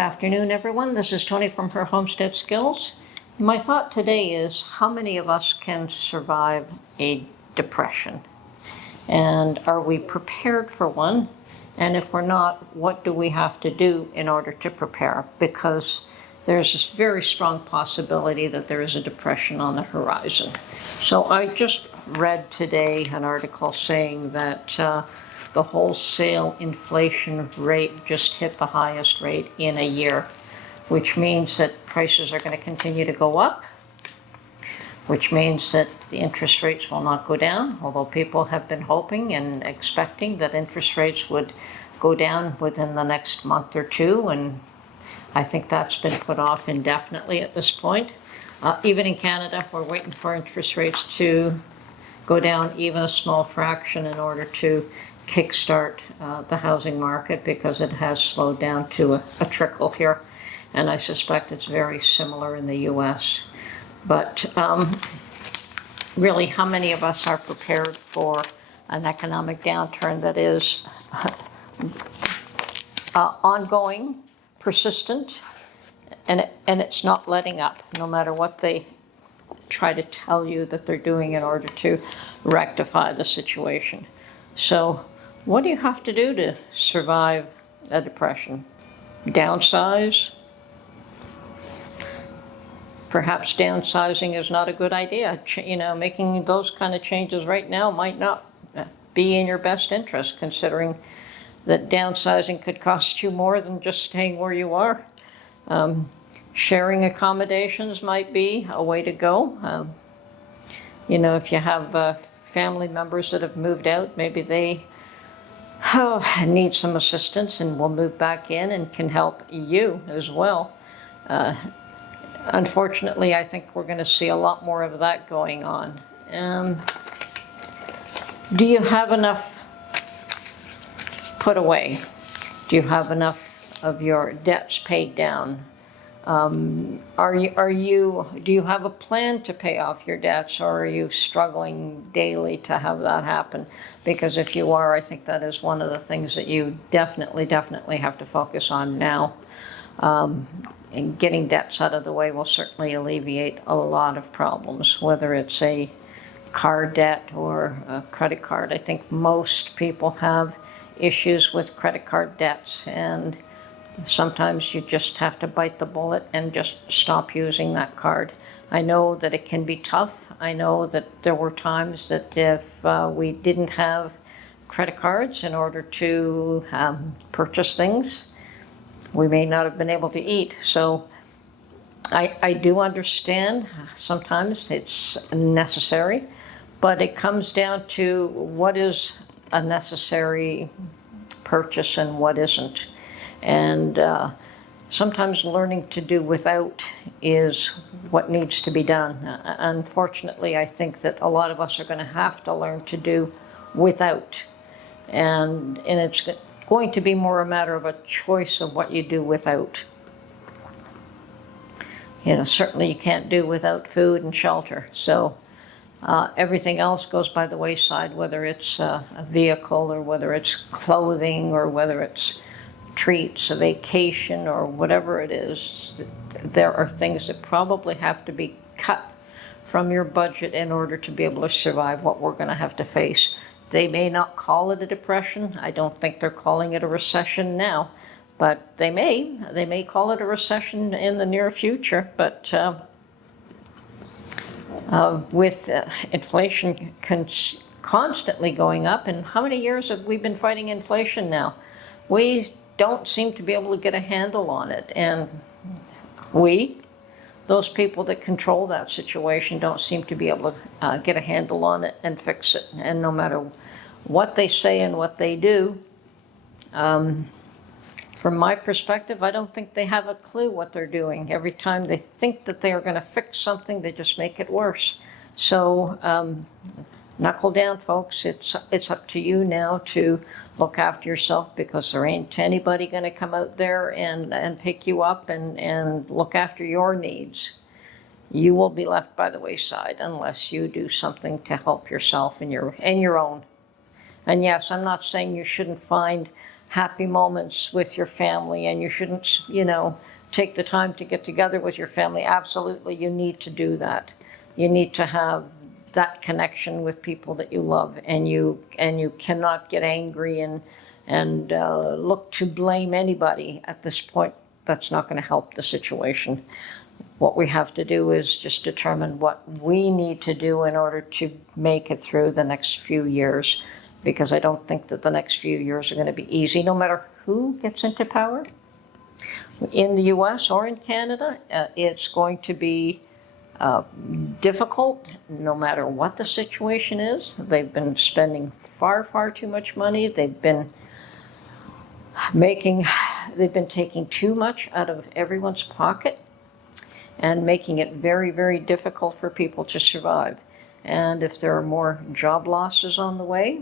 afternoon, everyone. This is Tony from Her Homestead Skills. My thought today is how many of us can survive a depression? And are we prepared for one? And if we're not, what do we have to do in order to prepare? Because there's this very strong possibility that there is a depression on the horizon. So I just read today an article saying that the wholesale inflation rate just hit the highest rate in a year, which means that prices are going to continue to go up, which means that the interest rates will not go down, although people have been hoping and expecting that interest rates would go down within the next month or two, and I think that's been put off indefinitely at this point. Even in Canada, we're waiting for interest rates to go down even a small fraction in order to kickstart the housing market, because it has slowed down to a trickle here, and I suspect it's very similar in the US. But really, how many of us are prepared for an economic downturn that is ongoing, persistent, and it's not letting up, no matter what they try to tell you that they're doing in order to rectify the situation? So what do you have to do to survive a depression? Downsize? Perhaps downsizing is not a good idea. Making those kind of changes right now might not be in your best interest, considering that downsizing could cost you more than just staying where you are. Sharing accommodations might be a way to go. If you have family members that have moved out, maybe they need some assistance and will move back in and can help you as well. Unfortunately, I think we're going to see a lot more of that going on. Do you have enough put away? Do you have enough of your debts paid down? Do you have a plan to pay off your debts, or are you struggling daily to have that happen? Because if you are, I think that is one of the things that you definitely have to focus on now. And getting debts out of the way will certainly alleviate a lot of problems, whether it's a car debt or a credit card. I think most people have issues with credit card debts, and sometimes you just have to bite the bullet and just stop using that card. I know that it can be tough. I know that there were times that if we didn't have credit cards in order to purchase things, we may not have been able to eat. So I do understand sometimes it's necessary, but it comes down to what is a necessary purchase and what isn't. And sometimes learning to do without is what needs to be done. Unfortunately, I think that a lot of us are going to have to learn to do without. And it's going to be more a matter of a choice of what you do without. Certainly you can't do without food and shelter. So everything else goes by the wayside, whether it's a vehicle or whether it's clothing or whether it's treats, a vacation, or whatever it is. There are things that probably have to be cut from your budget in order to be able to survive what we're going to have to face. They may not call it a depression. I don't think they're calling it a recession now, but they may call it a recession in the near future. But with inflation constantly going up, and how many years have we been fighting inflation now? We don't seem to be able to get a handle on it, and those people that control that situation, don't seem to be able to get a handle on it and fix it. And no matter what they say and what they do, from my perspective, I don't think they have a clue what they're doing. Every time they think that they are going to fix something, they just make it worse. So knuckle down, folks. It's up to you now to look after yourself, because there ain't anybody going to come out there and pick you up and look after your needs. You will be left by the wayside unless you do something to help yourself and your own. And yes, I'm not saying you shouldn't find happy moments with your family, and you shouldn't, take the time to get together with your family. Absolutely, you need to do that. You need to have that connection with people that you love, and you cannot get angry and look to blame anybody at this point. That's not going to help the situation. What we have to do is just determine what we need to do in order to make it through the next few years, because I don't think that the next few years are going to be easy, no matter who gets into power. In the US or in Canada, it's going to be difficult no matter what the situation is. They've been spending far, far too much money. They've been taking too much out of everyone's pocket and making it very, very difficult for people to survive. And if there are more job losses on the way,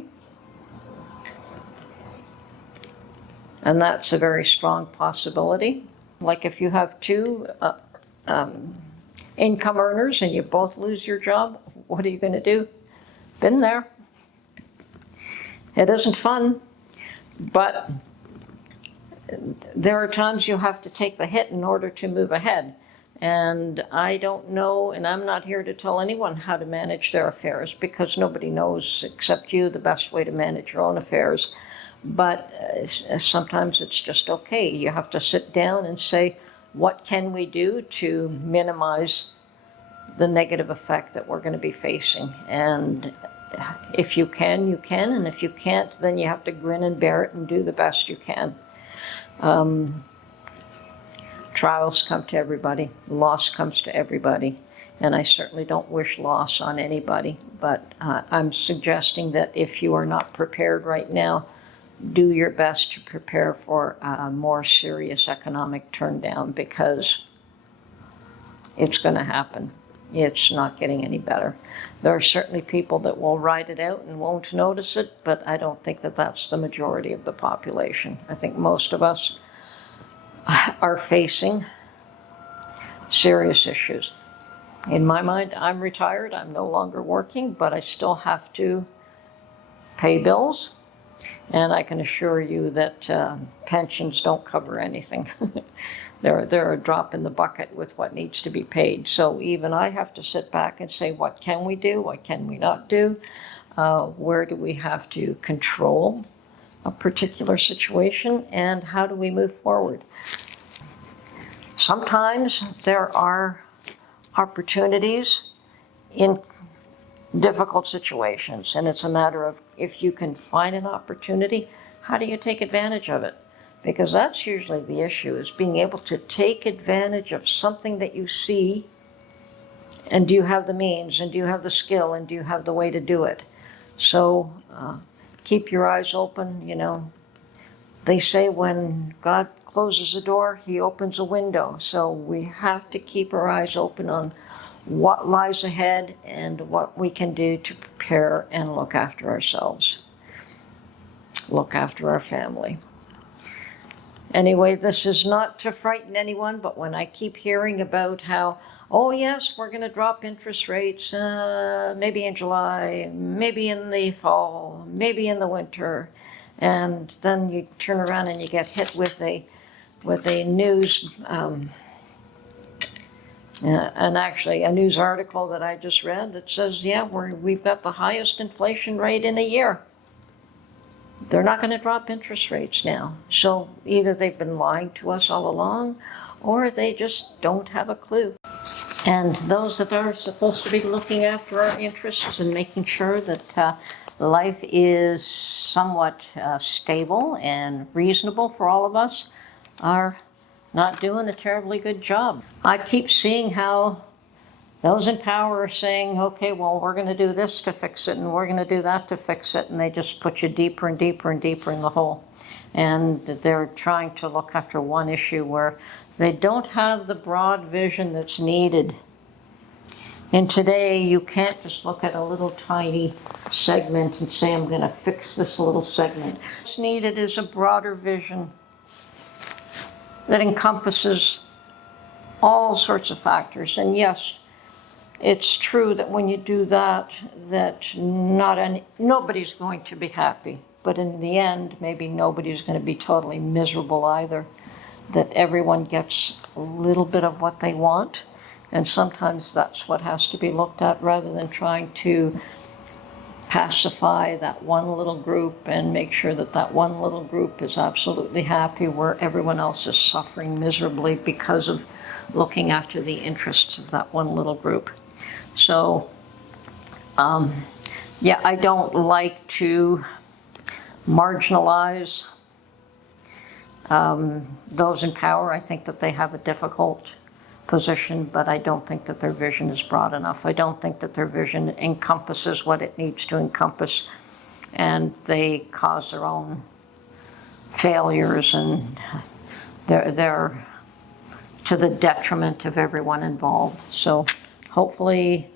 and that's a very strong possibility. Like if you have two income earners and you both lose your job, what are you going to do? Been there. It isn't fun, but there are times you have to take the hit in order to move ahead. And I don't know, and I'm not here to tell anyone how to manage their affairs, because nobody knows except you the best way to manage your own affairs. But sometimes it's just okay. You have to sit down and say, what can we do to minimize the negative effect that we're going to be facing? And if you can, you can. And if you can't, then you have to grin and bear it and do the best you can. Trials come to everybody. Loss comes to everybody. And I certainly don't wish loss on anybody. But I'm suggesting that if you are not prepared right now, do your best to prepare for a more serious economic turndown, because it's going to happen. It's not getting any better. There are certainly people that will ride it out and won't notice it, but I don't think that that's the majority of the population. I think most of us are facing serious issues. In my mind, I'm retired. I'm no longer working, but I still have to pay bills. And I can assure you that pensions don't cover anything. They're a drop in the bucket with what needs to be paid. So even I have to sit back and say, what can we do? What can we not do? Where do we have to control a particular situation? And how do we move forward? Sometimes there are opportunities in difficult situations, and it's a matter of, if you can find an opportunity, how do you take advantage of it? Because that's usually the issue, is being able to take advantage of something that you see, and do you have the means, and do you have the skill, and do you have the way to do it? So keep your eyes open. They say when God closes a door, he opens a window. So we have to keep our eyes open on what lies ahead and what we can do to prepare and look after ourselves, look after our family. Anyway, this is not to frighten anyone, but when I keep hearing about how, oh yes, we're going to drop interest rates, maybe in July, maybe in the fall, maybe in the winter, and then you turn around and you get hit with a news and actually a news article that I just read that says, yeah, we've got the highest inflation rate in a year. They're not going to drop interest rates now. So either they've been lying to us all along, or they just don't have a clue. And those that are supposed to be looking after our interests and making sure that life is somewhat stable and reasonable for all of us are not doing a terribly good job. I keep seeing how those in power are saying, okay, well, we're going to do this to fix it, and we're going to do that to fix it, and they just put you deeper and deeper and deeper in the hole. And they're trying to look after one issue where they don't have the broad vision that's needed. And today, you can't just look at a little tiny segment and say, I'm going to fix this little segment. What's needed is a broader vision that encompasses all sorts of factors. And yes, it's true that when you do that, nobody's going to be happy. but in the end, maybe nobody's going to be totally miserable either. That everyone gets a little bit of what they want, and sometimes that's what has to be looked at rather than trying to pacify that one little group and make sure that that one little group is absolutely happy where everyone else is suffering miserably because of looking after the interests of that one little group. So, yeah, I don't like to marginalize those in power. I think that they have a difficult position, but I don't think that their vision is broad enough. I don't think that their vision encompasses what it needs to encompass, and they cause their own failures, and they're to the detriment of everyone involved. So hopefully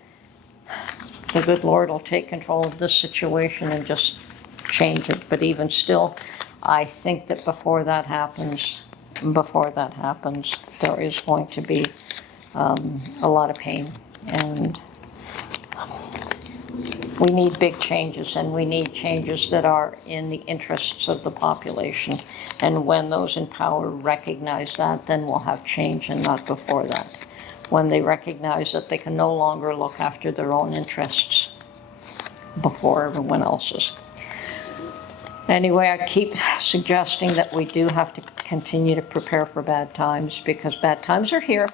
the good Lord will take control of this situation and just change it. But even still, I think that before that happens, there is going to be a lot of pain. And we need big changes, and we need changes that are in the interests of the population. And when those in power recognize that, then we'll have change, and not before that. When they recognize that they can no longer look after their own interests before everyone else's. Anyway, I keep suggesting that we do have to continue to prepare for bad times, because bad times are here.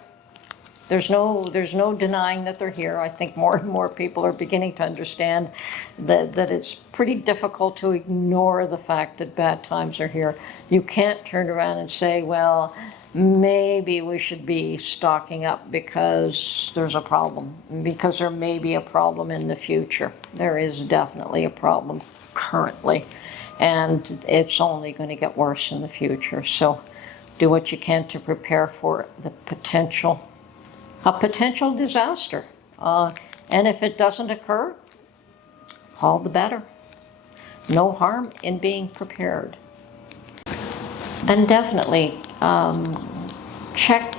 There's no denying that they're here. I think more and more people are beginning to understand that it's pretty difficult to ignore the fact that bad times are here. You can't turn around and say, well, maybe we should be stocking up because there's a problem, because there may be a problem in the future. There is definitely a problem currently, and it's only going to get worse in the future. So do what you can to prepare for a potential disaster. And if it doesn't occur, all the better. No harm in being prepared. And definitely check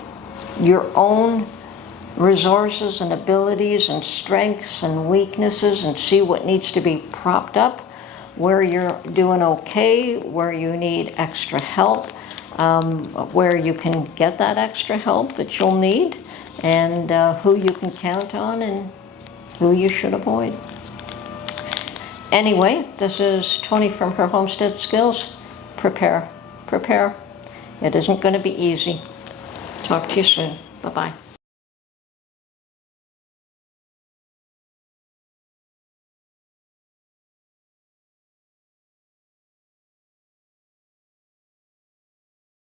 your own resources and abilities and strengths and weaknesses and see what needs to be propped up, where you're doing okay, where you need extra help, where you can get that extra help that you'll need, and who you can count on and who you should avoid. Anyway, this is Tony from Her Homestead Skills. Prepare. It isn't going to be easy. Talk to you soon. Bye-bye.